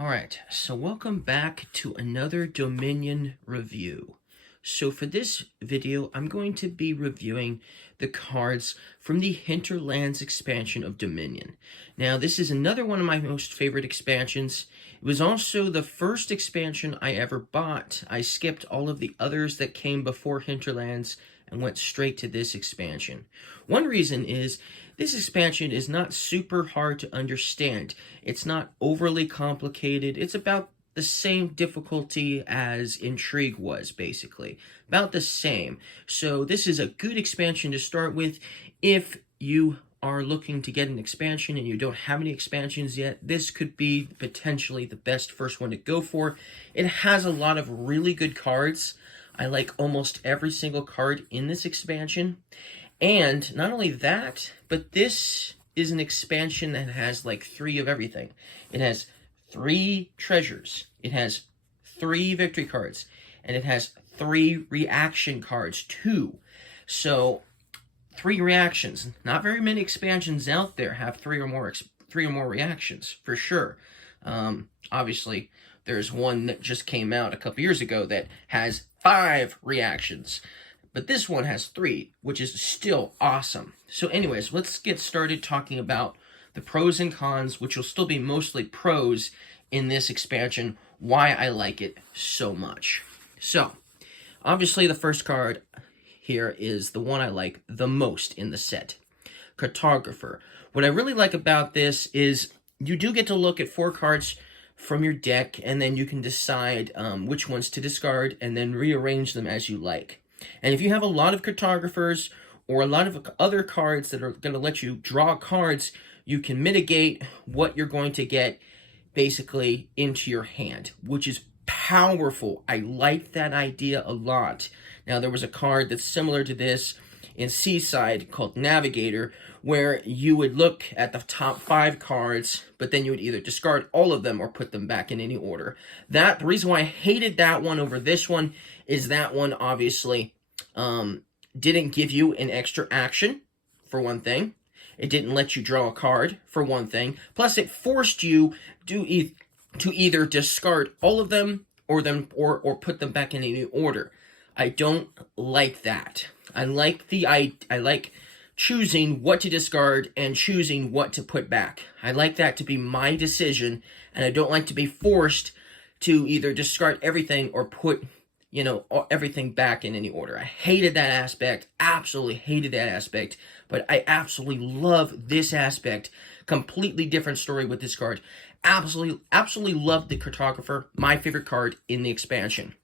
Alright, so welcome back to another Dominion review. So for this video, I'm going to be reviewing the cards from the Hinterlands expansion of Dominion. Now, this is another one of my most favorite expansions. It was also the first expansion I ever bought. I skipped all of the others that came before Hinterlands and went straight to this expansion. One reason is this expansion is not super hard to understand. It's not overly complicated. It's about the same difficulty as Intrigue was, basically. About the same. So this is a good expansion to start with. If you are looking to get an expansion and you don't have any expansions yet, this could be potentially the best first one to go for. It has a lot of really good cards. I like almost every single card in this expansion. And not only that, but this is an expansion that has like 3 of everything. It has 3 treasures, it has 3 victory cards, and it has 3 reaction cards too. So 3 reactions. Not very many expansions out there have 3 or more reactions, for sure. Obviously, there's one that just came out a couple years ago that has 5 reactions. But this one has 3, which is still awesome. So anyways, let's get started talking about the pros and cons, which will still be mostly pros in this expansion, why I like it so much. So, obviously the first card here is the one I like the most in the set, Cartographer. What I really like about this is you do get to look at 4 cards from your deck, and then you can decide which ones to discard and then rearrange them as you like. And if you have a lot of Cartographers or a lot of other cards that are going to let you draw cards, you can mitigate what you're going to get basically into your hand, which is powerful. I like that idea a lot. Now, there was a card that's similar to this in Seaside called Navigator, where you would look at the top 5 cards, but then you would either discard all of them or put them back in any order. The reason why I hated that one over this one is that one obviously didn't give you an extra action, for one thing. It didn't let you draw a card, for one thing. Plus, it forced you to either discard all of them or put them back in any order. I don't like that. I like choosing what to discard and choosing what to put back. I like that to be my decision, and I don't like to be forced to either discard everything or put, everything back in any order. I hated that aspect, absolutely hated that aspect, but I absolutely love this aspect. Completely different story with this card. Absolutely love the Cartographer, my favorite card in the expansion.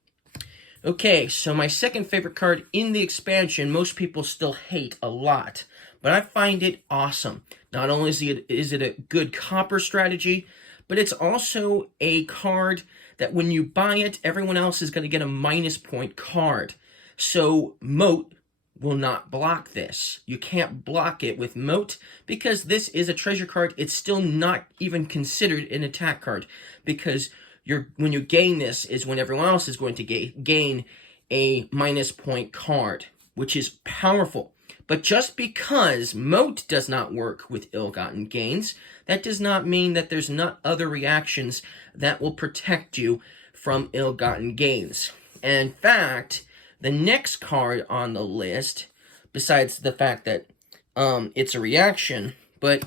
Okay, so my second favorite card in the expansion, most people still hate a lot, but I find it awesome. Not only is it a good copper strategy, but it's also a card that when you buy it, everyone else is going to get a -point card. So Moat will not block this. You can't block it with Moat because this is a treasure card. It's still not even considered an attack card because when you gain this is when everyone else is going to gain a -point card, which is powerful. But just because Moat does not work with ill-gotten gains, that does not mean that there's not other reactions that will protect you from ill-gotten gains. In fact, the next card on the list, besides the fact that it's a reaction, but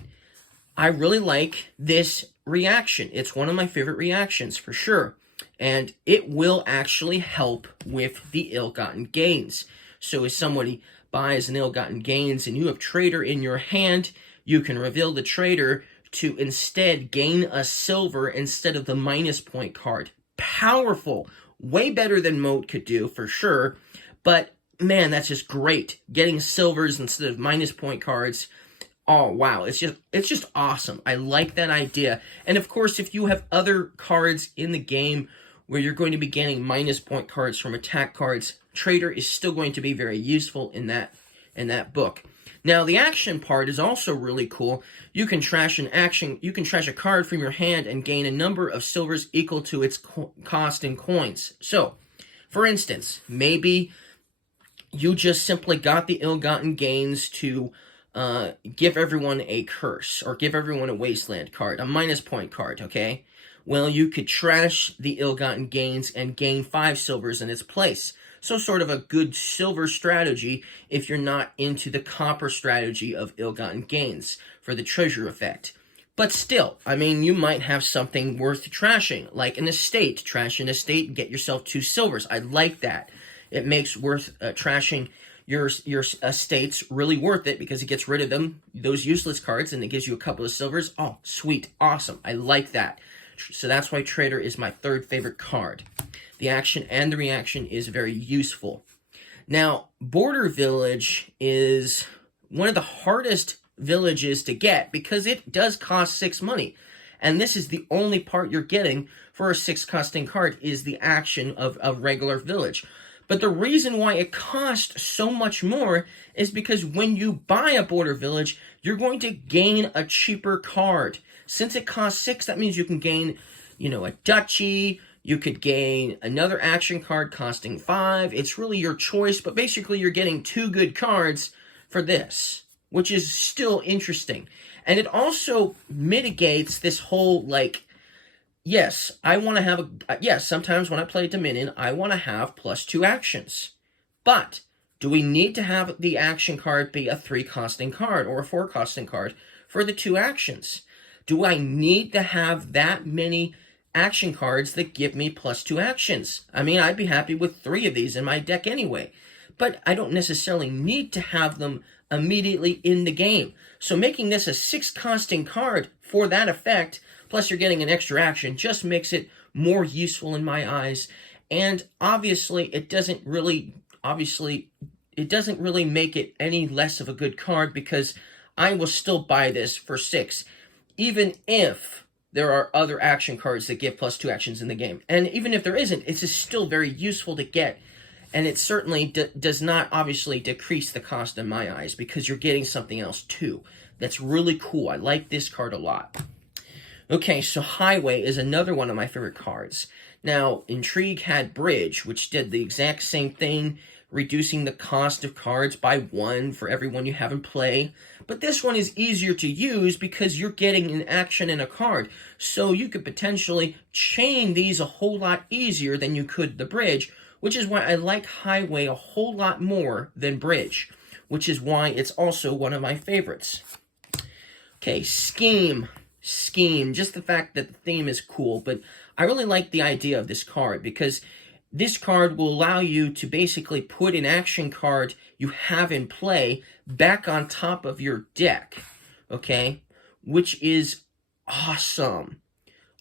I really like this reaction. It's one of my favorite reactions for sure, and it will actually help with the ill-gotten gains. So if somebody buys an ill-gotten gains and you have Trader in your hand, you can reveal the Trader to instead gain a silver instead of the -point card. Powerful. Way better than Moat could do, for sure. But, man, that's just great. Getting silvers instead of -point cards. Oh, wow. It's just awesome. I like that idea. And, of course, if you have other cards in the game where you're going to be getting -point cards from attack cards, Trader is still going to be very useful in that book. Now, the action part is also really cool. You can trash a card from your hand and gain a number of silvers equal to its cost in coins. So, for instance, maybe you just simply got the ill-gotten gains to give everyone a curse, or give everyone a wasteland card, a minus point card, okay? Well, you could trash the ill-gotten gains and gain 5 silvers in its place. So sort of a good silver strategy if you're not into the copper strategy of ill-gotten gains for the treasure effect. But still, I mean, you might have something worth trashing, like an estate. Trash an estate and get yourself 2 silvers. I like that. It makes trashing your estates really worth it because it gets rid of those useless cards, and it gives you a couple of silvers. Oh, sweet. Awesome. I like that. So that's why Trader is my 3rd favorite card. The action and the reaction is very useful. Now, Border Village is one of the hardest villages to get because it does cost 6 money. And this is the only part you're getting for a 6 costing card is the action of a regular village. But the reason why it costs so much more is because when you buy a Border Village, you're going to gain a cheaper card. Since it costs 6, that means you can gain, a duchy. You could gain another action card costing 5. It's really your choice, but basically you're getting 2 good cards for this, which is still interesting. And it also mitigates this whole, yes, I want to have yes, sometimes when I play Dominion, I want to have +2 actions. But do we need to have the action card be a 3 costing card or a 4 costing card for the 2 actions? Do I need to have that many action cards that give me +2 actions? I mean, I'd be happy with 3 of these in my deck anyway. But I don't necessarily need to have them immediately in the game. So making this a 6 costing card for that effect, plus you're getting an extra action, just makes it more useful in my eyes. And obviously, it doesn't really make it any less of a good card because I will still buy this for 6, even if there are other action cards that give +2 actions in the game. And even if there isn't, it's still very useful to get. And it certainly does not obviously decrease the cost in my eyes because you're getting something else too. That's really cool. I like this card a lot. Okay, so Highway is another one of my favorite cards. Now, Intrigue had Bridge, which did the exact same thing, reducing the cost of cards by 1 for everyone you have in play. But this one is easier to use because you're getting an action and a card. So you could potentially chain these a whole lot easier than you could the Bridge, which is why I like Highway a whole lot more than Bridge, which is why it's also one of my favorites. Okay, Scheme. Just the fact that the theme is cool, but I really like the idea of this card because this card will allow you to basically put an action card you have in play back on top of your deck, okay? Which is awesome.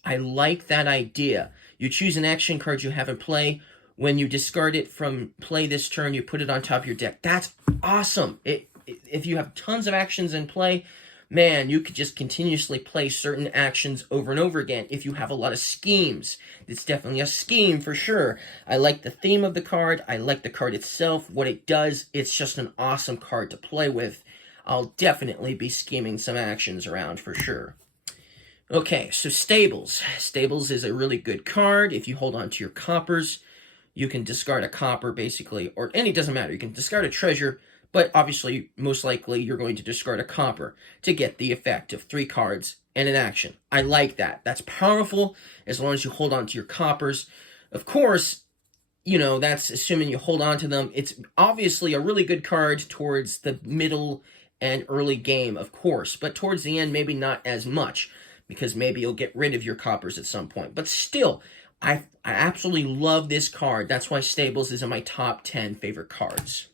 I like that idea. You choose an action card you have in play. When you discard it from play this turn, you put it on top of your deck. That's awesome. If you have tons of actions in play, man, you could just continuously play certain actions over and over again. If you have a lot of schemes, it's definitely a scheme for sure. I like the theme of the card. I like the card itself. What it does, it's just an awesome card to play with. I'll definitely be scheming some actions around for sure. Okay, so Stables. Stables is a really good card. If you hold on to your coppers, you can discard a copper basically, and it doesn't matter. You can discard a treasure, but obviously, most likely, you're going to discard a copper to get the effect of 3 cards and an action. I like that. That's powerful as long as you hold on to your coppers. Of course, that's assuming you hold on to them. It's obviously a really good card towards the middle and early game, of course. But towards the end, maybe not as much, because maybe you'll get rid of your coppers at some point. But still, I absolutely love this card. That's why Stables is in my top 10 favorite cards.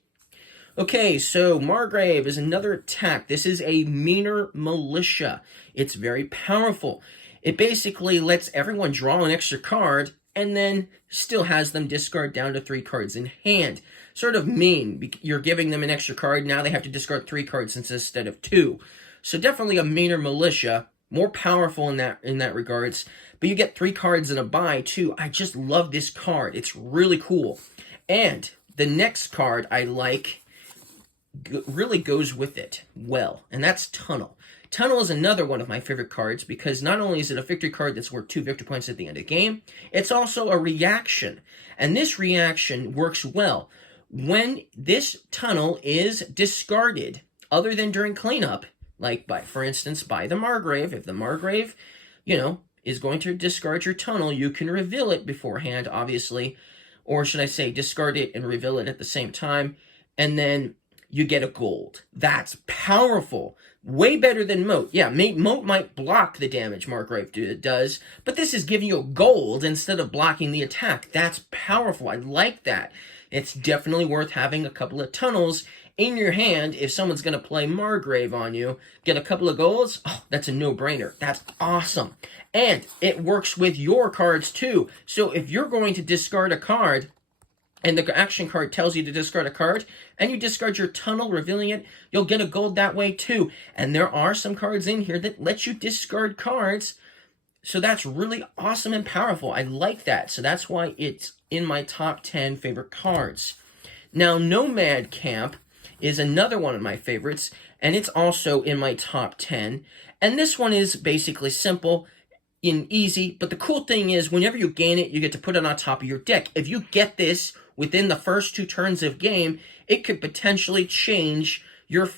Okay, so Margrave is another attack. This is a meaner militia. It's very powerful. It basically lets everyone draw an extra card and then still has them discard down to 3 cards in hand. Sort of mean. You're giving them an extra card. Now they have to discard 3 cards instead of 2. So definitely a meaner militia. More powerful in that regards. But you get 3 cards in a buy too. I just love this card. It's really cool. And the next card I like really goes with it well, and that's Tunnel. Tunnel is another one of my favorite cards because not only is it a victory card that's worth 2 victory points at the end of the game, it's also a reaction. And this reaction works well. When this tunnel is discarded, other than during cleanup, like for instance, by the Margrave. If the Margrave, is going to discard your tunnel, you can reveal it beforehand, obviously, or should I say discard it and reveal it at the same time, and then you get a gold. That's powerful. Way better than Moat. Yeah, Moat might block the damage Margrave does, but this is giving you a gold instead of blocking the attack. That's powerful. I like that. It's definitely worth having a couple of tunnels in your hand if someone's going to play Margrave on you. Get a couple of golds. Oh, that's a no-brainer. That's awesome. And it works with your cards too. So if you're going to discard a card, and the action card tells you to discard a card, and you discard your tunnel, revealing it, you'll get a gold that way too. And there are some cards in here that let you discard cards, so that's really awesome and powerful. I like that, so that's why it's in my top 10 favorite cards. Now, Nomad Camp is another one of my favorites, and it's also in my top 10. And this one is basically simple and easy, but the cool thing is whenever you gain it, you get to put it on top of your deck. If you get this within the first 2 turns of game, it could potentially change your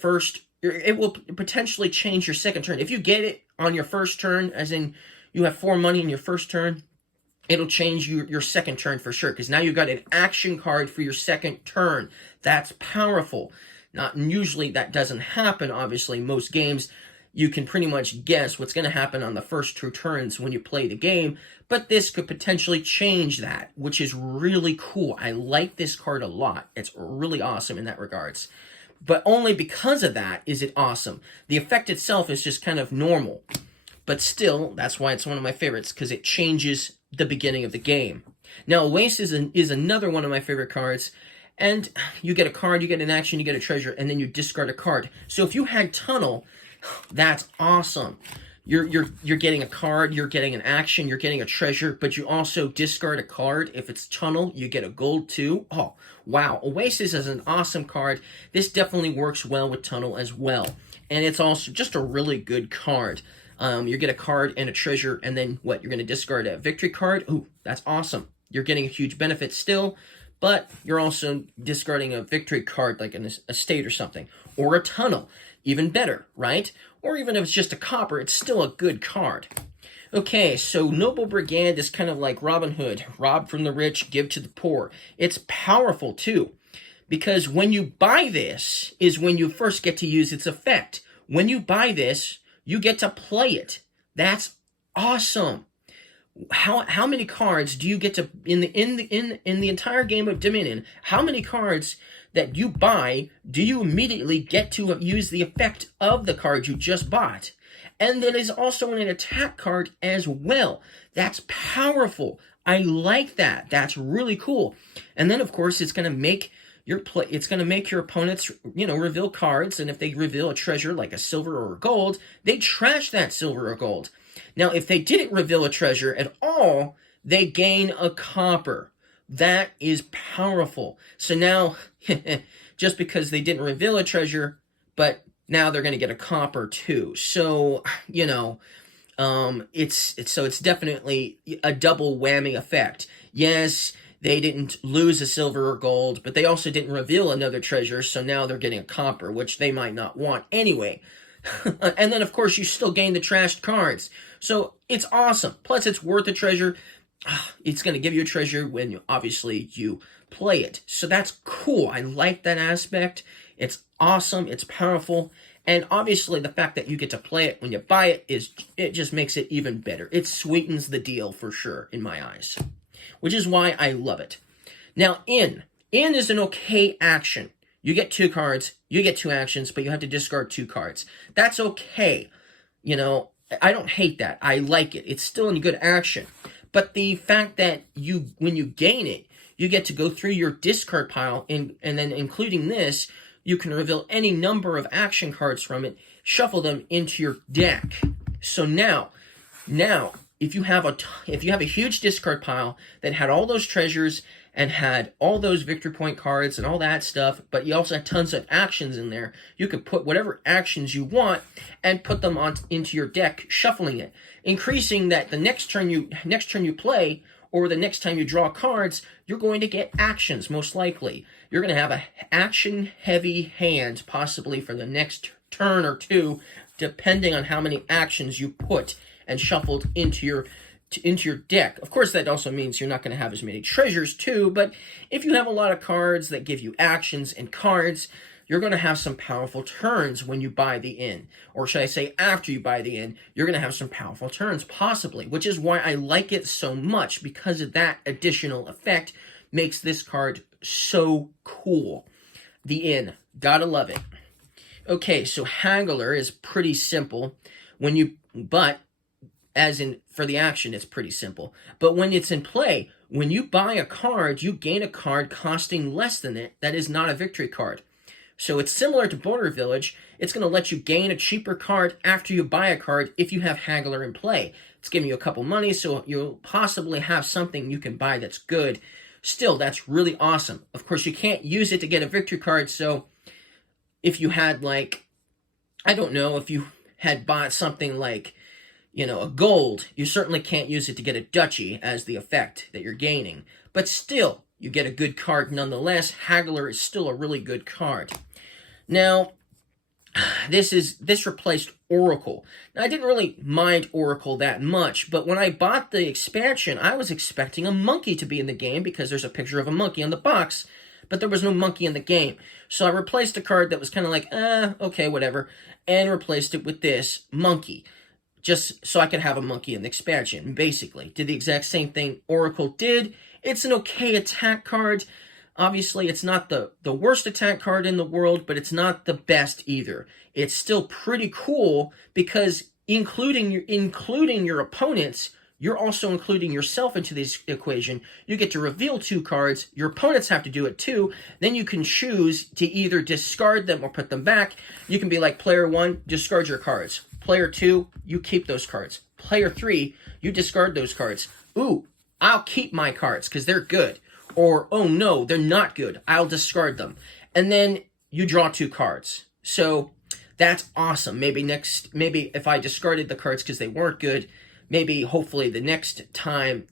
it will potentially change your second turn. If you get it on your first turn, as in you have 4 money in your first turn, it'll change your second turn for sure, because now you got an action card for your second turn. That's powerful. Not usually that doesn't happen, obviously. Most games, you can pretty much guess what's going to happen on the first 2 turns when you play the game, but this could potentially change that, which is really cool. I like this card a lot. It's really awesome in that regards. But only because of that is it awesome. The effect itself is just kind of normal, but still, that's why it's one of my favorites, because it changes the beginning of the game. Now, Oasis is another one of my favorite cards, and you get a card, you get an action, you get a treasure, and then you discard a card. So if you had Tunnel, that's awesome. You're getting a card, you're getting an action, you're getting a treasure, but you also discard a card. If it's Tunnel, you get a gold too. Oh, wow. Oasis is an awesome card. This definitely works well with Tunnel as well. And it's also just a really good card. You get a card and a treasure, and then what? You're going to discard a victory card? Ooh, that's awesome. You're getting a huge benefit still, but you're also discarding a victory card like an estate or something. Or a Tunnel. Even better, right? Or even if it's just a copper, it's still a good card. Okay, so Noble Brigand is kind of like Robin Hood. Rob from the rich, give to the poor. It's powerful too, because when you buy this is when you first get to use its effect. When you buy this, you get to play it. That's awesome. How many cards do you get to in the entire game of Dominion? How many cards that you buy do you immediately get to use the effect of the card you just bought? And that is also an attack card as well. That's powerful. I like that. That's really cool. And then of course it's going to make your opponents, reveal cards, and if they reveal a treasure like a silver or a gold, they trash that silver or gold. Now, if they didn't reveal a treasure at all, they gain a copper. That is powerful. So now, just because they didn't reveal a treasure, but now they're going to get a copper too. So, it's definitely a double whammy effect. Yes, they didn't lose a silver or gold, but they also didn't reveal another treasure, so now they're getting a copper, which they might not want anyway. And then, of course, you still gain the trashed cards. So it's awesome. Plus, it's worth a treasure. It's going to give you a treasure when you play it. So that's cool. I like that aspect. It's awesome. It's powerful. And obviously, the fact that you get to play it when you buy it it just makes it even better. It sweetens the deal for sure, in my eyes, which is why I love it. Now, In is an okay action. You get 2 cards, you get 2 actions, but you have to discard 2 cards. That's okay. I don't hate that. I like it. It's still a good action. But the fact that when you gain it, you get to go through your discard pile, and then including this, you can reveal any number of action cards from it, shuffle them into your deck. So now, if you have a huge discard pile that had all those treasures and had all those victory point cards and all that stuff, but you also had tons of actions in there, you could put whatever actions you want and put them into your deck, shuffling it, increasing that the next turn you play, or the next time you draw cards, you're going to get actions, most likely. You're going to have an action-heavy hand, possibly for the next turn or two, depending on how many actions you put and shuffled into your deck. Of course, that also means you're not going to have as many treasures too, but if you have a lot of cards that give you actions and cards, you're going to have some powerful turns when you buy the inn. Or should I say after you buy the inn, you're going to have some powerful turns, possibly, which is why I like it so much, because of that additional effect makes this card so cool. The inn. Gotta love it. Okay, so Haggler is pretty simple. But as in for the action, it's pretty simple. But when it's in play, when you buy a card, you gain a card costing less than it that is not a victory card. So it's similar to Border Village. It's going to let you gain a cheaper card after you buy a card if you have Haggler in play. It's giving you a couple money, so you'll possibly have something you can buy that's good. Still, that's really awesome. Of course, you can't use it to get a victory card, so if you had, like, I don't know, if you had bought something like, a gold, you certainly can't use it to get a duchy as the effect that you're gaining. But still, you get a good card nonetheless. Haggler is still a really good card. Now, this replaced Oracle. Now, I didn't really mind Oracle that much, but when I bought the expansion, I was expecting a monkey to be in the game because there's a picture of a monkey on the box, but there was no monkey in the game. So I replaced a card that was kind of like, okay, whatever, and replaced it with this monkey, just so I could have a monkey in the expansion, basically. Did the exact same thing Oracle did. It's an okay attack card. Obviously, it's not the worst attack card in the world, but it's not the best either. It's still pretty cool because including your opponents, you're also including yourself into this equation. You get to reveal 2 cards. Your opponents have to do it too. Then you can choose to either discard them or put them back. You can be like, player 1, discard your cards. Player 2, you keep those cards. Player 3, you discard those cards. Ooh, I'll keep my cards because they're good. Or, oh no, they're not good. I'll discard them. And then you draw 2 cards. So that's awesome. Maybe if I discarded the cards because they weren't good, hopefully the next time,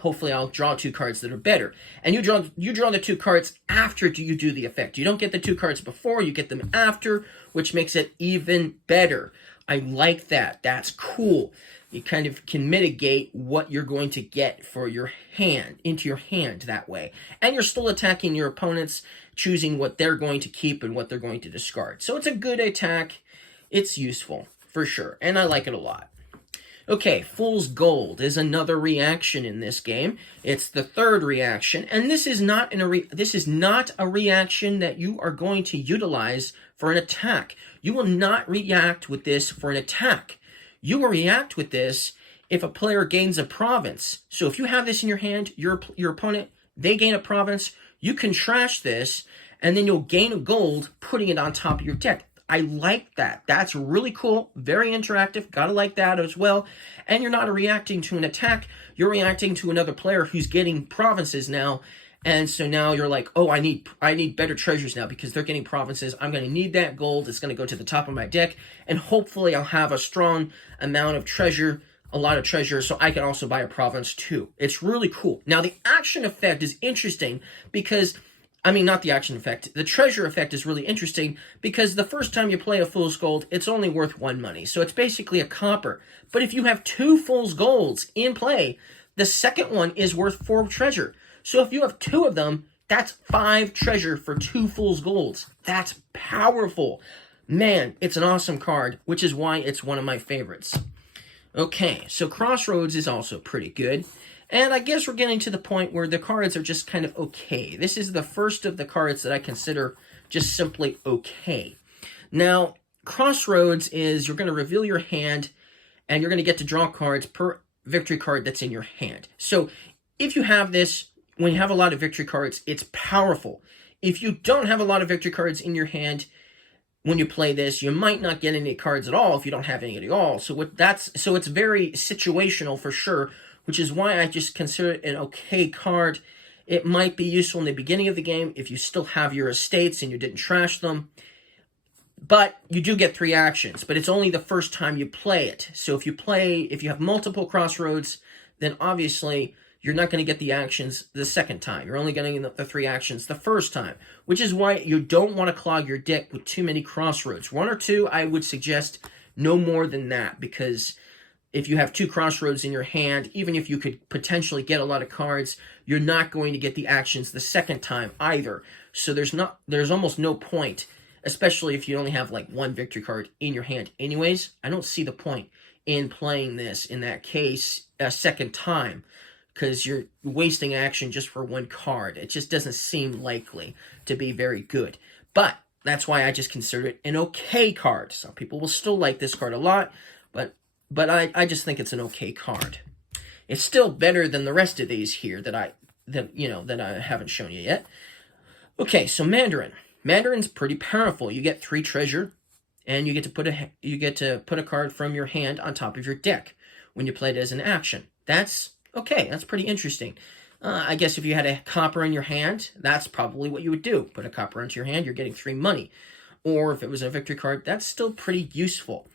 hopefully I'll draw 2 cards that are better. And you draw the 2 cards after you do the effect. You don't get the 2 cards before, you get them after, which makes it even better. I like that. That's cool. You kind of can mitigate what you're going to get for your hand, into your hand that way. And you're still attacking your opponents, choosing what they're going to keep and what they're going to discard. So it's a good attack. It's useful, for sure. And I like it a lot. Okay, Fool's Gold is another reaction in this game. It's the 3rd reaction, and this is not a reaction that you are going to utilize for an attack. You will not react with this for an attack. You will react with this if a player gains a province. So if you have this in your hand, your opponent, they gain a province, you can trash this, and then you'll gain a gold putting it on top of your deck. I like that. That's really cool. Very interactive. Gotta like that as well. And you're not reacting to an attack. You're reacting to another player who's getting provinces now. And so now you're like, oh, I need better treasures now because they're getting provinces. I'm going to need that gold. It's going to go to the top of my deck. And hopefully I'll have a strong amount of treasure, a lot of treasure, so I can also buy a province too. It's really cool. Now, the action effect is interesting because, not the action effect. The treasure effect is really interesting because the first time you play a Fool's Gold, it's only worth 1 money. So it's basically a copper. But if you have 2 Fool's Golds in play, the second one is worth 4 treasure. So if you have 2 of them, that's 5 treasure for 2 Fool's Golds. That's powerful. Man, it's an awesome card, which is why it's one of my favorites. Okay, so Crossroads is also pretty good. And I guess we're getting to the point where the cards are just kind of okay. This is the first of the cards that I consider just simply okay. Now, Crossroads is you're going to reveal your hand, and you're going to get to draw cards per victory card that's in your hand. So if you have this, when you have a lot of victory cards, it's powerful. If you don't have a lot of victory cards in your hand, when you play this, you might not get any cards at all if you don't have any at all. So it's very situational for sure, which is why I just consider it an okay card. It might be useful in the beginning of the game if you still have your estates and you didn't trash them. But you do get 3 actions, but it's only the first time you play it. So if you have multiple Crossroads, then obviously you're not going to get the actions the second time. You're only getting the 3 actions the first time, which is why you don't want to clog your deck with too many Crossroads. 1 or 2, I would suggest no more than that, because if you have 2 Crossroads in your hand, even if you could potentially get a lot of cards, you're not going to get the actions the second time either. So there's almost no point, especially if you only have like 1 victory card in your hand anyways. I don't see the point in playing this in that case a second time, because you're wasting action just for 1 card. It just doesn't seem likely to be very good. But that's why I just consider it an okay card. Some people will still like this card a lot, but I just think it's an okay card. It's still better than the rest of these here that I haven't shown you yet. Okay, so Mandarin. Mandarin's pretty powerful. You get 3 treasure, and you get to put a card from your hand on top of your deck when you play it as an action. That's okay. That's pretty interesting. I guess if you had a copper in your hand, that's probably what you would do. Put a copper into your hand, you're getting 3 money. Or if it was a victory card, that's still pretty useful.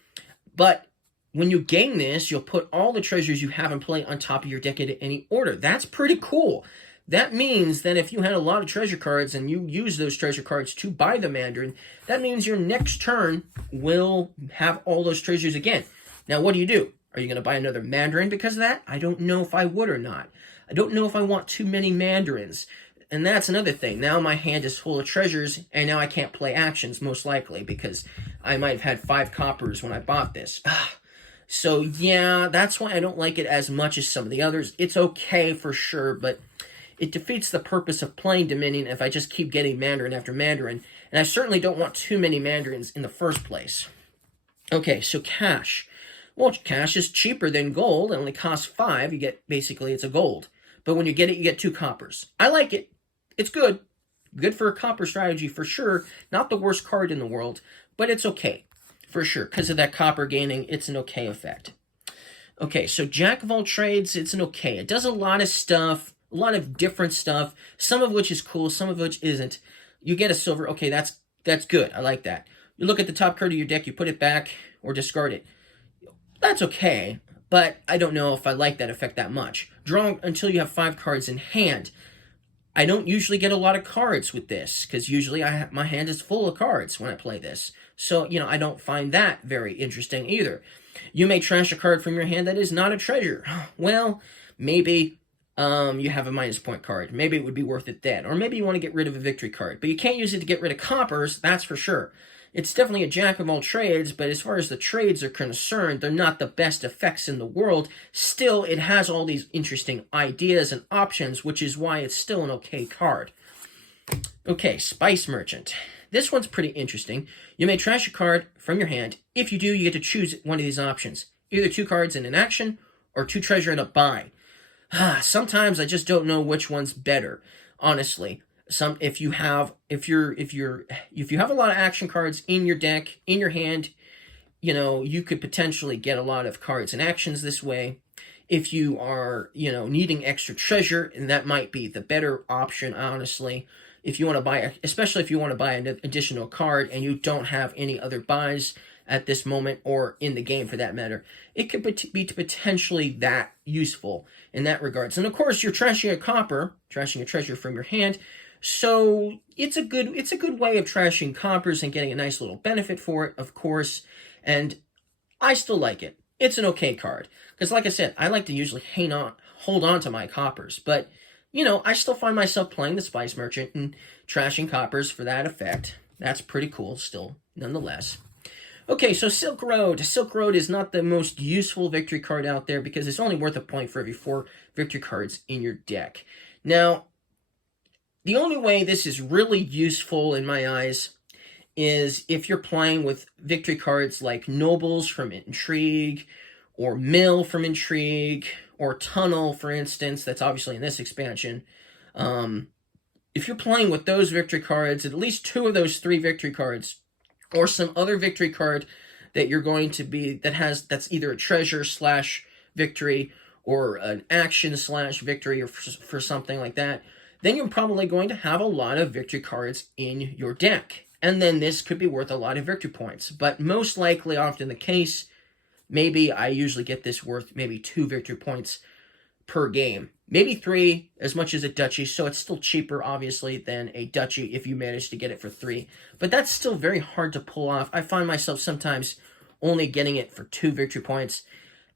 But when you gain this, you'll put all the treasures you have in play on top of your deck in any order. That's pretty cool. That means that if you had a lot of treasure cards and you use those treasure cards to buy the Mandarin, that means your next turn will have all those treasures again. Now, what do? Are you going to buy another Mandarin because of that? I don't know if I would or not. I don't know if I want too many Mandarins. And that's another thing. Now my hand is full of treasures, and now I can't play actions, most likely, because I might have had 5 coppers when I bought this. So, yeah, that's why I don't like it as much as some of the others. It's okay for sure, but it defeats the purpose of playing Dominion if I just keep getting Mandarin after Mandarin, and I certainly don't want too many Mandarins in the first place. Okay, so cash. Well, cash is cheaper than gold. It only costs 5. You get, basically, it's a gold. But when you get it, you get 2 coppers. I like it. It's good. Good for a copper strategy, for sure. Not the worst card in the world, but it's okay, for sure. Because of that copper gaining, it's an okay effect. Okay, so Jack of all trades, it's an okay. It does a lot of stuff, a lot of different stuff, some of which is cool, some of which isn't. You get a silver. Okay, that's good. I like that. You look at the top card of your deck, you put it back or discard it. That's okay, but I don't know if I like that effect that much. Draw until you have 5 cards in hand. I don't usually get a lot of cards with this, because usually my hand is full of cards when I play this. So, I don't find that very interesting either. You may trash a card from your hand that is not a treasure. Well, maybe you have a minus point card. Maybe it would be worth it then. Or maybe you want to get rid of a victory card. But you can't use it to get rid of coppers, that's for sure. It's definitely a jack of all trades, but as far as the trades are concerned, they're not the best effects in the world. Still, it has all these interesting ideas and options, which is why it's still an okay card. Okay, Spice Merchant. This one's pretty interesting. You may trash a card from your hand. If you do, you get to choose one of these options. Either 2 cards in an action, or 2 treasure in a buy. Sometimes I just don't know which one's better, honestly. If you have a lot of action cards in your deck, in your hand, you could potentially get a lot of cards and actions this way. If you are, needing extra treasure, and that might be the better option, honestly. If you want to buy, especially if you want to buy an additional card and you don't have any other buys at this moment, or in the game for that matter, it could be potentially that useful in that regards. And of course, you're trashing a copper, trashing a treasure from your hand. So it's a good way of trashing coppers and getting a nice little benefit for it, of course. And I still like it. It's an okay card. Because like I said, I like to usually hold on to my coppers. But, I still find myself playing the Spice Merchant and trashing coppers for that effect. That's pretty cool still, nonetheless. Okay, so Silk Road. Silk Road is not the most useful victory card out there because it's only worth a point for every 4 victory cards in your deck. Now, the only way this is really useful in my eyes is if you're playing with victory cards like Nobles from Intrigue, or Mill from Intrigue, or Tunnel, for instance. That's obviously in this expansion. If you're playing with those victory cards, at least 2 of those 3 victory cards, or some other victory card that you're going to be, that's either a treasure / victory, or an action / victory, or for something like that, then you're probably going to have a lot of victory cards in your deck. And then this could be worth a lot of victory points. But most likely, often the case, maybe I usually get this worth maybe 2 victory points per game. Maybe 3 as much as a duchy, so it's still cheaper, obviously, than a duchy if you manage to get it for 3. But that's still very hard to pull off. I find myself sometimes only getting it for 2 victory points,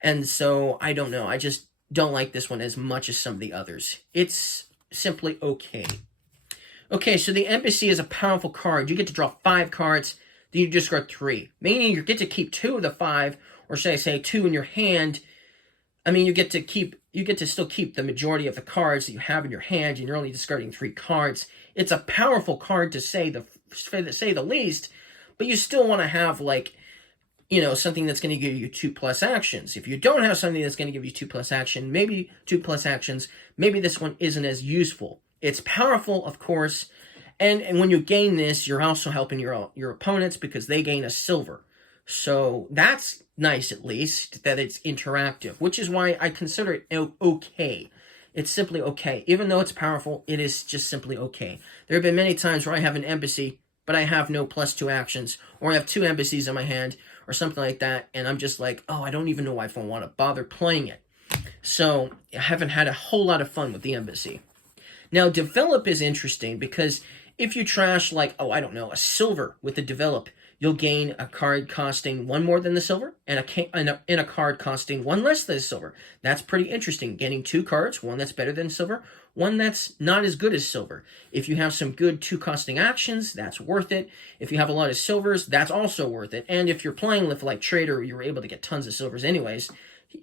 and so I don't know. I just don't like this one as much as some of the others. It's simply okay. Okay, so the embassy is a powerful card. You get to draw 5 cards, then you discard 3, meaning you get to keep 2 of the 5, or should I say 2 in your hand. I mean, you get to still keep the majority of the cards that you have in your hand, and you're only discarding 3 cards. It's a powerful card to say the least, but you still want to have, like, you know, something that's going to give you 2+ actions. If you don't have something that's going to give you 2+ action, maybe 2+ actions, maybe this one isn't as useful. It's powerful, of course, and when you gain this, you're also helping your opponents because they gain a silver. So that's nice, at least, that it's interactive, which is why I consider it okay. It's simply okay. Even though it's powerful, it is just simply okay. There have been many times where I have an embassy, but I have no +2 actions, or I have 2 embassies in my hand, or something like that, and I'm just like, oh, I don't even know if I want to bother playing it. So I haven't had a whole lot of fun with the embassy. Now, develop is interesting because if you trash, like, oh, I don't know, a silver with the develop, you'll gain a card costing 1 more than the silver, and a card costing 1 less than the silver. That's pretty interesting. Getting 2 cards, 1 that's better than silver, 1 that's not as good as silver. If you have some good 2-costing actions, that's worth it. If you have a lot of silvers, that's also worth it. And if you're playing with, like, Trader, you're able to get tons of silvers anyways.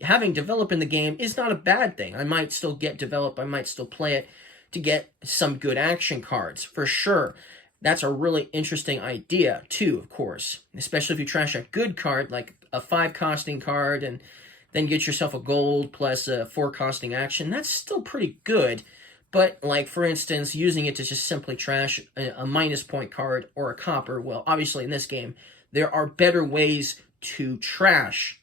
Having develop in the game is not a bad thing. I might still get develop, I might still play it to get some good action cards, for sure. That's a really interesting idea, too, of course. Especially if you trash a good card, like a 5-costing card, and then get yourself a gold plus a 4-costing action. That's still pretty good. But, like, for instance, using it to just simply trash a -point card or a copper, well, obviously in this game, there are better ways to trash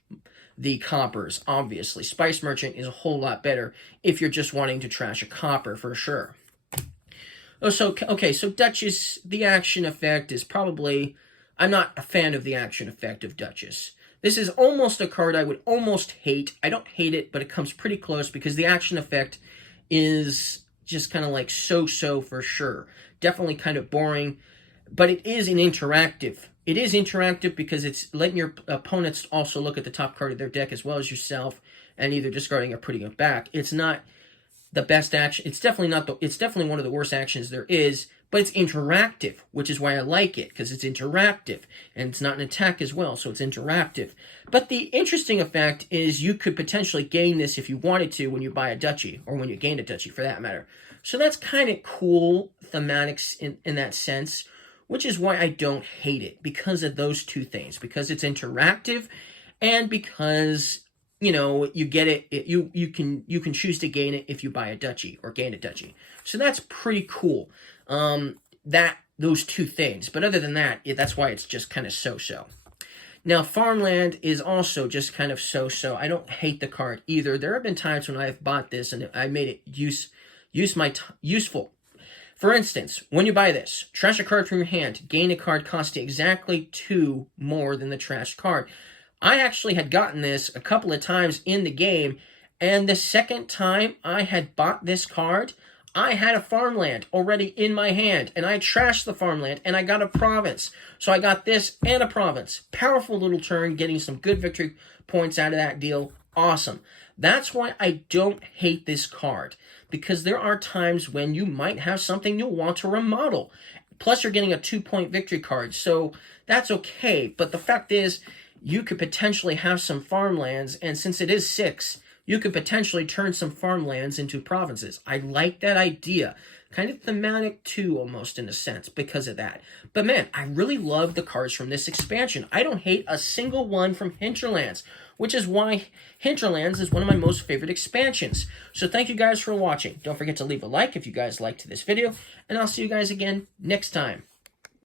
the coppers, obviously. Spice Merchant is a whole lot better if you're just wanting to trash a copper, for sure. Oh, so, okay, so Duchess, the action effect is probably... I'm not a fan of the action effect of Duchess. This is almost a card I would almost hate. I don't hate it, but it comes pretty close because the action effect is just kind of like so-so for sure. Definitely kind of boring, but it is an interactive. It is interactive because it's letting your opponents also look at the top card of their deck as well as yourself, and either discarding or putting it back. It's not the best action. It's definitely not the. It's definitely one of the worst actions there is, but it's interactive, which is why I like it, because it's interactive, and it's not an attack as well, so it's interactive. But the interesting effect is you could potentially gain this if you wanted to when you buy a duchy, or when you gain a duchy, for that matter. So that's kind of cool thematics in that sense, which is why I don't hate it, because of those 2 things. Because it's interactive, and because, you know, you get it, you can choose to gain it if you buy a duchy, or gain a duchy. So that's pretty cool. Those 2 things. But other than that, that's why it's just kind of so-so. Now, Farmland is also just kind of so-so. I don't hate the card either. There have been times when I've bought this and I made it useful. For instance, when you buy this, trash a card from your hand, gain a card costing exactly 2 more than the trashed card. I actually had gotten this a couple of times in the game, and the second time I had bought this card, I had a farmland already in my hand, and I trashed the farmland, and I got a province. So I got this and a province. Powerful little turn, getting some good victory points out of that deal. Awesome. That's why I don't hate this card, because there are times when you might have something you'll want to remodel. Plus, you're getting a 2-point victory card, so that's okay. But the fact is, you could potentially have some farmlands, and since it is 6, you could potentially turn some farmlands into provinces. I like that idea. Kind of thematic too, almost in a sense, because of that. But man, I really love the cards from this expansion. I don't hate a single one from Hinterlands, which is why Hinterlands is one of my most favorite expansions. So thank you guys for watching. Don't forget to leave a like if you guys liked this video, and I'll see you guys again next time.